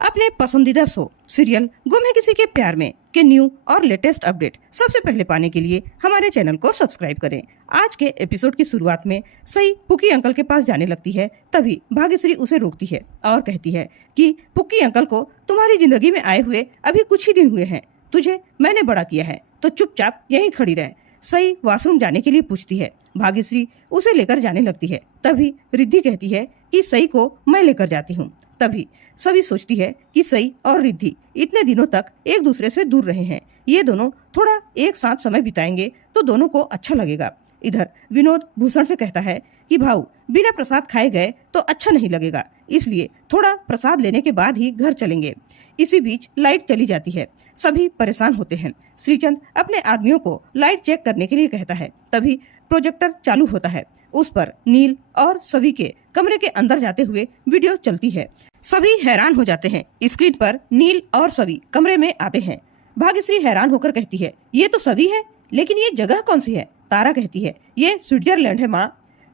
अपने पसंदीदा show serial गुम है किसी के प्यार में के न्यू और लेटेस्ट अपडेट सबसे पहले पाने के लिए हमारे चैनल को सब्सक्राइब करें। आज के एपिसोड की शुरुआत में सई पुक्की अंकल के पास जाने लगती है, तभी भाग्यश्री उसे रोकती है और कहती है कि पुक्की अंकल को तुम्हारी जिंदगी में आए हुए अभी कुछ ही दिन हुए हैं, तुझे मैंने बड़ा किया है तो चुपचाप यहीं खड़ी रहे। सई वॉशरूम जाने के लिए पूछती है, भाग्यश्री उसे लेकर जाने लगती है, तभी रिद्धि कहती है कि सई को मैं लेकर जाती हूँ। तभी सभी सोचती है कि सई और रिद्धि इतने दिनों तक एक दूसरे से दूर रहे हैं, ये दोनों थोड़ा एक साथ समय बिताएंगे तो दोनों को अच्छा लगेगा। इधर विनोद भूषण से कहता है कि भाऊ बिना प्रसाद खाए गए तो अच्छा नहीं लगेगा, इसलिए थोड़ा प्रसाद लेने के बाद ही घर चलेंगे। इसी बीच लाइट चली जाती है, सभी परेशान होते हैं। श्रीचंद अपने आदमियों को लाइट चेक करने के लिए कहता है, तभी प्रोजेक्टर चालू होता है, उस पर नील और सभी के कमरे के अंदर जाते हुए वीडियो चलती है। सभी हैरान हो जाते हैं। स्क्रीन पर नील और सभी कमरे में आते हैं। भाग्यश्री हैरान होकर कहती है, ये तो सभी है, लेकिन ये जगह कौन सी है? तारा कहती है, ये स्विट्जरलैंड है माँ।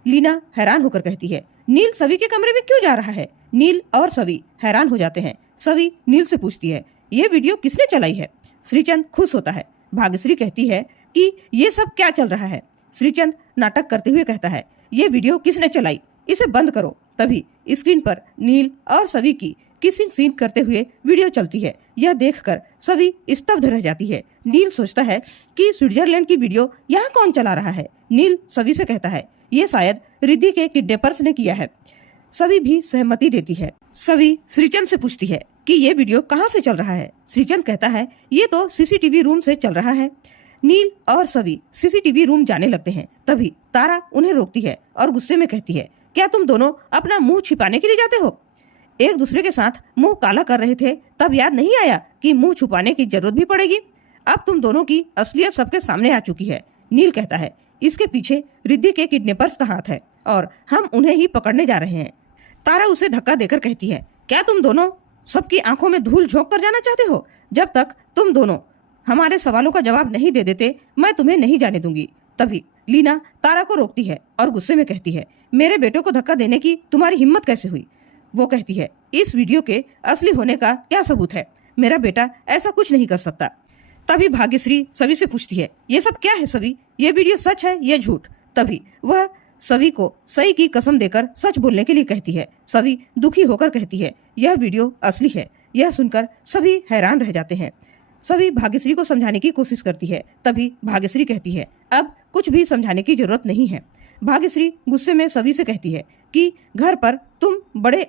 लीना हैरान होकर कहती है, नील सभी के कमरे में क्यों जा रहा है? नील और सभी हैरान हो जाते हैं। सभी नील से पूछती है, ये वीडियो किसने चलाई है? श्रीचंद खुश होता है। भाग्यश्री कहती है कि ये सब क्या चल रहा है? श्रीचंद नाटक करते हुए कहता है, ये वीडियो किसने चलाई, इसे बंद करो। तभी स्क्रीन पर नील और सभी की किसिंग सीन करते हुए वीडियो चलती है। यह देखकर सभी स्तब्ध रह जाती है। नील सोचता है कि स्विट्जरलैंड की वीडियो यहाँ कौन चला रहा है? नील सभी से कहता है, ये शायद रिद्धि के किडनैपर्स ने किया है। सभी भी सहमति देती है। सभी श्रीचंद से पूछती है कि ये वीडियो कहाँ से चल रहा है? श्रीचंद कहता है, ये तो सीसीटीवी रूम से चल रहा है। नील और सभी सीसीटीवी रूम जाने लगते हैं। तभी तारा उन्हें रोकती है और गुस्से में कहती है, क्या तुम दोनों अपना मुंह छिपाने के लिए जाते हो? एक दूसरे के साथ मुंह काला कर रहे थे, तब याद नहीं आया कि मुंह छुपाने की जरूरत भी पड़ेगी? अब तुम दोनों की असलियत सबके सामने आ चुकी है। नील कहता है, इसके पीछे रिद्धि के किडनैपर्स का हाथ है और हम उन्हें ही पकड़ने जा रहे हैं। तारा उसे धक्का देकर कहती है, क्या तुम दोनों सबकी आंखों में धूल झोंक कर जाना चाहते हो? जब तक तुम दोनों हमारे सवालों का जवाब नहीं दे देते, मैं तुम्हें नहीं जाने दूंगी। तभी लीना तारा को रोकती है और गुस्से में कहती है, मेरे बेटे को धक्का देने की तुम्हारी हिम्मत कैसे हुई? वो कहती है, इस वीडियो के असली होने का क्या सबूत है? मेरा बेटा ऐसा कुछ नहीं कर सकता। तभी भाग्यश्री सभी से पूछती है, ये सब क्या है सभी? ये वीडियो सच है या झूठ? तभी वह सभी को सही की कसम देकर सच बोलने के लिए कहती है। सभी दुखी होकर कहती है, यह वीडियो असली है। यह सुनकर सभी हैरान रह जाते हैं। सभी भाग्यश्री को समझाने की कोशिश करती है। तभी भाग्यश्री कहती है, अब कुछ भी समझाने की जरूरत नहीं है। भाग्यश्री गुस्से में सभी से कहती है कि घर पर तुम बड़े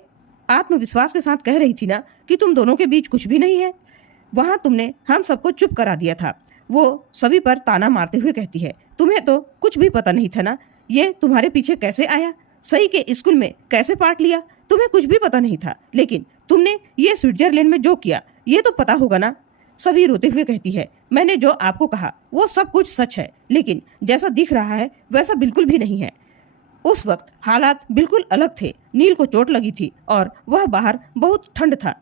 आत्मविश्वास के साथ कह रही थी ना कि तुम दोनों के बीच कुछ भी नहीं है, वहां तुमने हम सबको चुप करा दिया था। वो सभी पर ताना मारते हुए कहती है, तुम्हें तो कुछ भी पता नहीं था ना, ये तुम्हारे पीछे कैसे आया? सही के स्कूल में कैसे पार्ट लिया? तुम्हें कुछ भी पता नहीं था, लेकिन तुमने ये स्विट्जरलैंड में जो किया ये तो पता होगा ना? सभी रोते हुए कहती है, मैंने जो आपको कहा वो सब कुछ सच है, लेकिन जैसा दिख रहा है वैसा बिल्कुल भी नहीं है। उस वक्त हालात बिल्कुल अलग थे। नील को चोट लगी थी और वह बाहर बहुत ठंड था,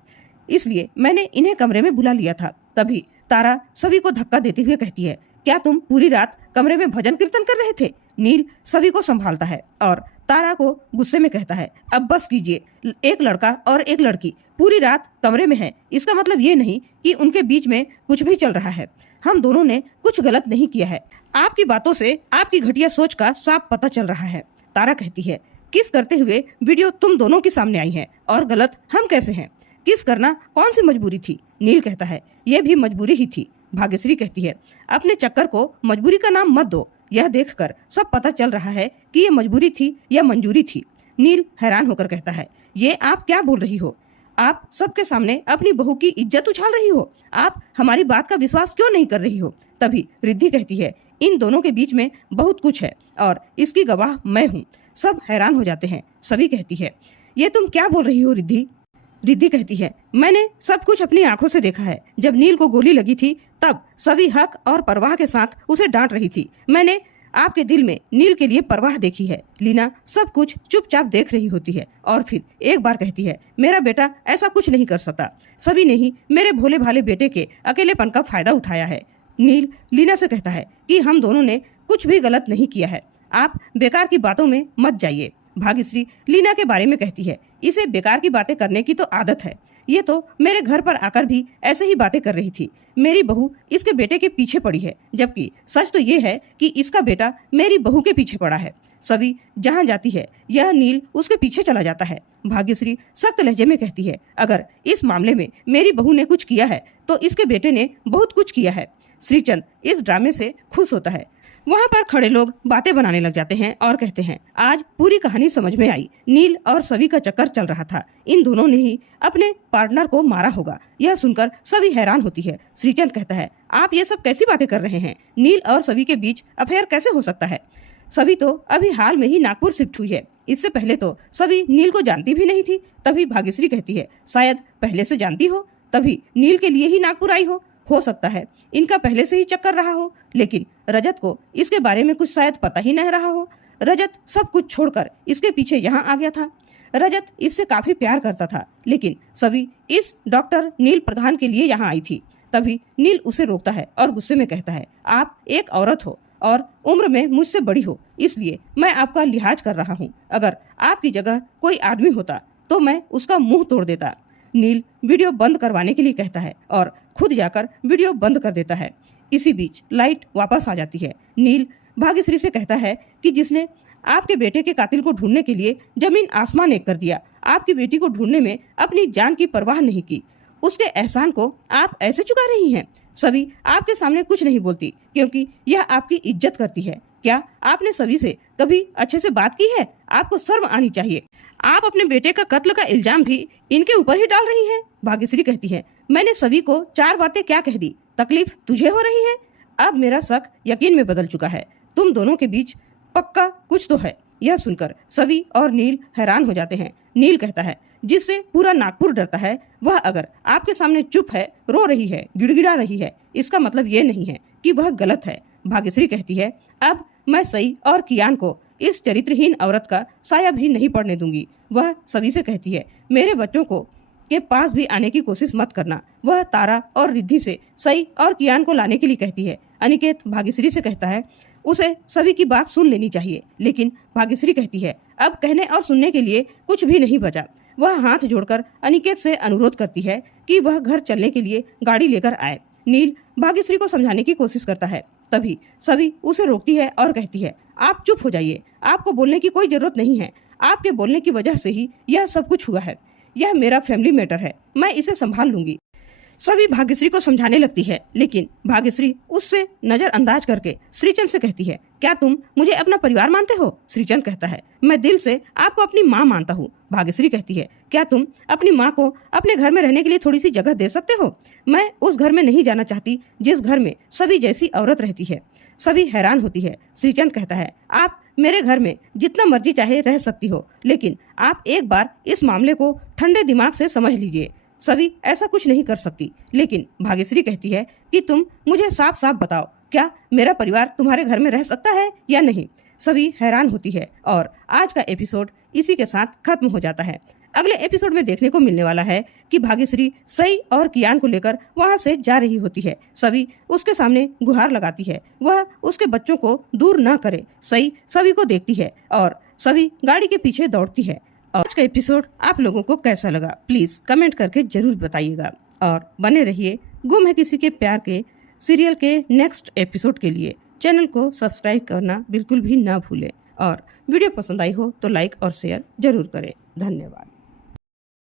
इसलिए मैंने इन्हें कमरे में बुला लिया था। तभी तारा सभी को धक्का देते हुए कहती है, क्या तुम पूरी रात कमरे में भजन कीर्तन कर रहे थे? नील सभी को संभालता है और तारा को गुस्से में कहता है, अब बस कीजिए, एक लड़का और एक लड़की पूरी रात कमरे में है, इसका मतलब ये नहीं कि उनके बीच में कुछ भी चल रहा है। हम दोनों ने कुछ गलत नहीं किया है। आपकी बातों से आपकी घटिया सोच का साफ पता चल रहा है। तारा कहती है, किस करते हुए वीडियो तुम दोनों के सामने आई है और गलत हम कैसे हैं? किस करना कौन सी मजबूरी थी? नील कहता है, यह भी मजबूरी ही थी। भाग्यश्री कहती है, अपने चक्कर को मजबूरी का नाम मत दो, यह देखकर सब पता चल रहा है कि ये मजबूरी थी या मंजूरी थी। नील हैरान होकर कहता है, ये आप क्या बोल रही हो? आप सबके सामने अपनी बहू की इज्जत उछाल रही हो। आप हमारी बात का विश्वास क्यों नहीं कर रही हो? तभी रिद्धि कहती है, इन दोनों के बीच में बहुत कुछ है और इसकी गवाह मैं हूँ। सब हैरान हो जाते हैं। सभी कहती है, ये तुम क्या बोल रही हो रिद्धि? रिद्धि कहती है, मैंने सब कुछ अपनी आंखों से देखा है। जब नील को गोली लगी थी तब सभी हक और परवाह के साथ उसे डांट रही थी। मैंने आपके दिल में नील के लिए परवाह देखी है। लीना सब कुछ चुपचाप देख रही होती है और फिर एक बार कहती है, मेरा बेटा ऐसा कुछ नहीं कर सकता। सभी ने ही मेरे भोले भाले बेटे के अकेलेपन का फायदा उठाया है। नील लीना से कहता है कि हम दोनों ने कुछ भी गलत नहीं किया है, आप बेकार की बातों में मत जाइए। भाग्यश्री लीना के बारे में कहती है, इसे बेकार की बातें करने की तो आदत है। ये तो मेरे घर पर आकर भी ऐसे ही बातें कर रही थी। मेरी बहू इसके बेटे के पीछे पड़ी है, जबकि सच तो ये है कि इसका बेटा मेरी बहू के पीछे पड़ा है। सभी जहाँ जाती है यह नील उसके पीछे चला जाता है। भाग्यश्री सख्त लहजे में कहती है, अगर इस मामले में मेरी बहू ने कुछ किया है तो इसके बेटे ने बहुत कुछ किया है। श्रीचंद इस ड्रामे से खुश होता है। वहाँ पर खड़े लोग बातें बनाने लग जाते हैं और कहते हैं, आज पूरी कहानी समझ में आई। नील और सभी का चक्कर चल रहा था। इन दोनों ने ही अपने पार्टनर को मारा होगा। यह सुनकर सभी हैरान होती है। श्रीचंद कहता है, आप ये सब कैसी बातें कर रहे हैं? नील और सभी के बीच अफेयर कैसे हो सकता है? सभी तो अभी हाल में ही नागपुर शिफ्ट हुई है। इससे पहले तो सभी नील को जानती भी नहीं थी। तभी भाग्यश्री कहती है, शायद पहले से जानती हो, तभी नील के लिए ही नागपुर आई हो सकता है इनका पहले से ही चक्कर रहा हो, लेकिन रजत को इसके बारे में कुछ शायद पता ही नहीं रहा हो। रजत सब कुछ छोड़कर इसके पीछे यहाँ आ गया था। रजत इससे काफी प्यार करता था, लेकिन सभी इस डॉक्टर नील प्रधान के लिए यहाँ आई थी। तभी नील उसे रोकता है और गुस्से में कहता है, आप एक औरत हो और उम्र में मुझसे बड़ी हो, इसलिए मैं आपका लिहाज कर रहा हूँ। अगर आपकी जगह कोई आदमी होता तो मैं उसका मुंह तोड़ देता। नील वीडियो बंद करवाने के लिए कहता है और खुद जाकर वीडियो बंद कर देता है। इसी बीच लाइट वापस आ जाती है। नील भाग्यश्री से कहता है कि जिसने आपके बेटे के कातिल को ढूंढने के लिए जमीन आसमान एक कर दिया, आपकी बेटी को ढूंढने में अपनी जान की परवाह नहीं की, उसके एहसान को आप ऐसे चुका रही हैं। सभी आपके सामने कुछ नहीं बोलती क्योंकि यह आपकी इज्जत करती है। क्या आपने सभी से कभी अच्छे से बात की है? आपको शर्म आनी चाहिए। आप अपने बेटे का कत्ल का इल्जाम भी इनके ऊपर ही डाल रही हैं। भाग्यश्री कहती है, मैंने सभी को 4 बातें क्या कह दी, तकलीफ तुझे हो रही है? अब मेरा शक यकीन में बदल चुका है। तुम दोनों के बीच पक्का कुछ तो है। यह सुनकर सभी और नील हैरान हो जाते हैं। नील कहता है, जिससे पूरा नागपुर डरता है, वह अगर आपके सामने चुप है, रो रही है, गिड़गिड़ा रही है, इसका मतलब ये नहीं है कि वह गलत है। भाग्यश्री कहती है, अब मैं सई और कियान को इस चरित्रहीन औरत का साया भी नहीं पड़ने दूंगी। वह सभी से कहती है, मेरे बच्चों को के पास भी आने की कोशिश मत करना। वह तारा और रिद्धि से सई और कियान को लाने के लिए कहती है। अनिकेत भाग्यश्री से कहता है, उसे सभी की बात सुन लेनी चाहिए, लेकिन भाग्यश्री कहती है, अब कहने और सुनने के लिए कुछ भी नहीं बचा। वह हाथ जोड़कर अनिकेत से अनुरोध करती है कि वह घर चलने के लिए गाड़ी लेकर आए। नील भाग्यश्री को समझाने की कोशिश करता है, तभी सभी उसे रोकती है और कहती है, आप चुप हो जाइए, आपको बोलने की कोई जरूरत नहीं है। आपके बोलने की वजह से ही यह सब कुछ हुआ है। यह मेरा फैमिली मैटर है, मैं इसे संभाल लूंगी। सभी भाग्यश्री को समझाने लगती है, लेकिन भाग्यश्री उससे नजरअंदाज करके श्रीचंद से कहती है, क्या तुम मुझे अपना परिवार मानते हो? श्रीचंद कहता है, मैं दिल से आपको अपनी माँ मानता हूँ। भाग्यश्री कहती है, क्या तुम अपनी माँ को अपने घर में रहने के लिए थोड़ी सी जगह दे सकते हो? मैं उस घर में नहीं जाना चाहती जिस घर में सभी जैसी औरत रहती है। सभी हैरान होती है। श्रीचंद कहता है, आप मेरे घर में जितना मर्जी चाहे रह सकती हो, लेकिन आप एक बार इस मामले को ठंडे दिमाग से समझ लीजिए। सभी ऐसा कुछ नहीं कर सकती, लेकिन भाग्यश्री कहती है कि तुम मुझे साफ साफ बताओ, क्या मेरा परिवार तुम्हारे घर में रह सकता है या नहीं? सभी हैरान होती है और आज का एपिसोड इसी के साथ खत्म हो जाता है। अगले एपिसोड में देखने को मिलने वाला है कि भाग्यश्री सई और कियान को लेकर वहां से जा रही होती है। सभी उसके सामने गुहार लगाती है, वह उसके बच्चों को दूर न करे। सई सभी को देखती है और सभी गाड़ी के पीछे दौड़ती है। आज का एपिसोड आप लोगों को कैसा लगा, प्लीज कमेंट करके जरूर बताइएगा और बने रहिए गुम है किसी के प्यार के सीरियल के नेक्स्ट एपिसोड के लिए। चैनल को सब्सक्राइब करना बिल्कुल भी ना भूलें और वीडियो पसंद आई हो तो लाइक और शेयर जरूर करें। धन्यवाद।